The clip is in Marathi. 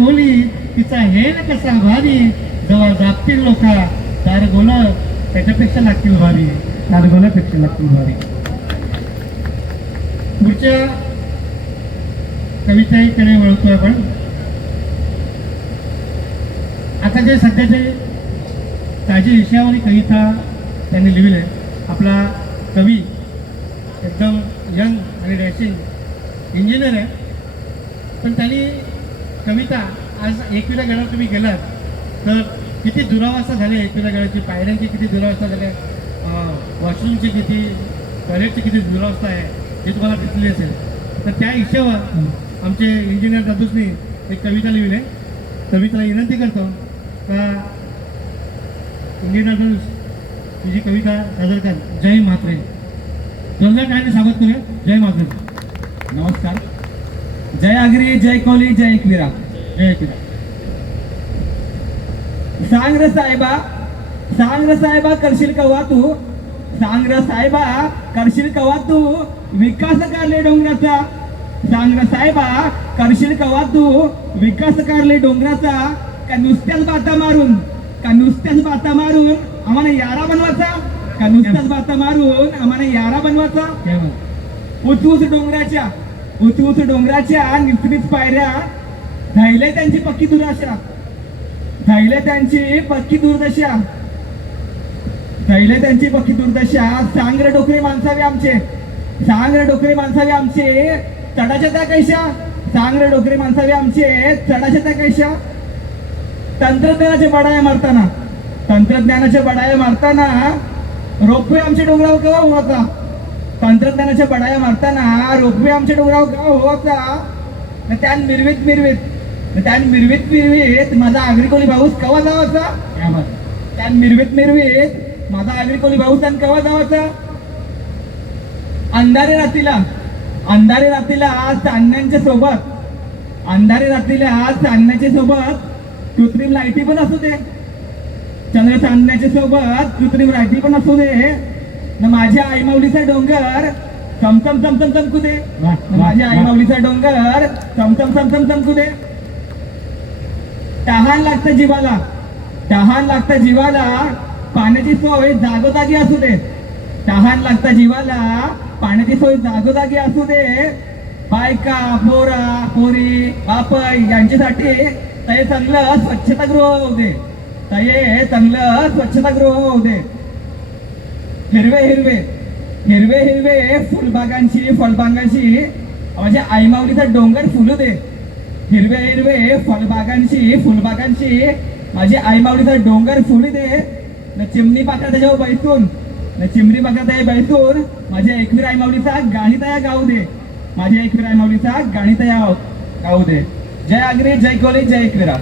कोली तिचा हेन कसा भारी जेव्हा जागतील लोक चार गोल त्याच्यापेक्षा लागतील भारी. चार गोलापेक्षा लागतील भारी. पुढच्या कवितेकडे वळतो आपण. आता जे सध्याचे ताजी विषयावरील कविता त्यांनी लिहिली आहे आपला कवी एकदम यंग आणि डॅशिंग इंजिनियर आहे. पण त्यांनी कविता आज एकविरा गडावर तुम्ही गेलात. तर किती दुरावस्था झाली एकविरा गडाची? पायऱ्यांची किती दुरावस्था झाली वॉशरूमची किती? टॉयलेटची किती दुरावस्था आहे? हे तुम्हाला दिसलेली असेल. तर त्या हिशेवर आमचे इंजिनियर दादूसनी एक कविता लिहिली. आहे तर मी त्याला विनंती करतो का इंजिनियर दादूस तुझी कविता सादर कर. जय म्हात्रे. जोरदार काय स्वागत करूया. जय जय आगरी जय कोली जय एकविरा जय किरा सांग र साहेबा सांग र साहेबा करशील कवा तू? सांग र साहेबा करशील कवा तू? विकास कारले डोंगराचा. सांग र साहेबा करशील कवा तू? विकास कारले डोंगराचा. का नुसत्याच बाता मारून? का नुसत्याच बाता मारून आम्हाला यारा बनवायचा? का नुसत्याच बाता मारून आम्हाला यारा बनवायचा? जय म्हात्रे उच उच डोंगराच्या. उच उच डोंगराच्या निचनीच पायऱ्या. धायले त्यांची पक्की दुराशा धायले त्यांची पक्की दुर्दशा. धायले त्यांची पक्की दुर्दशा. सांग रे डोकरे माणसावे आमचे. सांग रे डोकरे माणसावे आमचे. चढाच्या त्या कैशा. सांग रे डोकरे माणसावे आमचे. चढाच्या त्या कैशा. तंत्रज्ञानाचे बडाया मारताना. तंत्रज्ञानाचे बडाया मारताना रोपवे आमच्या डोंगरावर केव्हा होता तंत्रज्ञानाच्या बडाया मारताना रोपवे आमच्या डोंगरावर केव्हा होता न त्यान मिरवीत मिरवीत. त्यान मिरवीत मिरवीत माझा आग्रिकोली भाऊस केव्हा जावाचा? त्यान मिरवीत मिरवीत माझा आग्रिकोली भाऊस त्यान केव्हा जावाचा? अंधारे रात्रीला अंधारे रात्रीला चांदण्यांच्या सोबत. अंधारे रात्रीला चांदण्याच्या सोबत कृत्रिम लाईटी पण असू दे. चंद्र चांदण्याच्या सोबत कृत्रिम लाईटी पण असू दे. न माझ्या आईमाऊलीचा डोंगर. चमचम चमचम चमकू दे माझ्या. आईमाऊलीचा डोंगर. चमचम चमचम चमकू दे तहान लागतं जीवाला. तहान लागतं जीवाला. पाण्याची सोय जागोजागी असू दे. तहान लागतं जीवाला. पाण्याची सोय जागोजागी असू दे. बायका पोरा पोरी बापय यांच्यासाठी ते चांगलं स्वच्छतागृह होऊ दे. ते चांगलं स्वच्छतागृह होऊ दे. हिरवे हिरवे. हिरवे हिरवे. फुलबागांची फळबागांची माझ्या आईमाऊलीचा डोंगर फुलू दे. हिरवे हिरवे. फळबागांची फुलबागांची माझी आईमाऊलीचा डोंगर फुलू दे. न चिमणी पाकळा त्याच्यावर बैसून न चिमणी पाकळा त्याच्या बैसून माझ्या एकवीर आईमाऊलीचा गाणितया गाऊ दे. माझ्या एकवीर आईमाऊलीचा गाणितया गाऊ दे. जय आग्री जय कोली जय एकवीरा.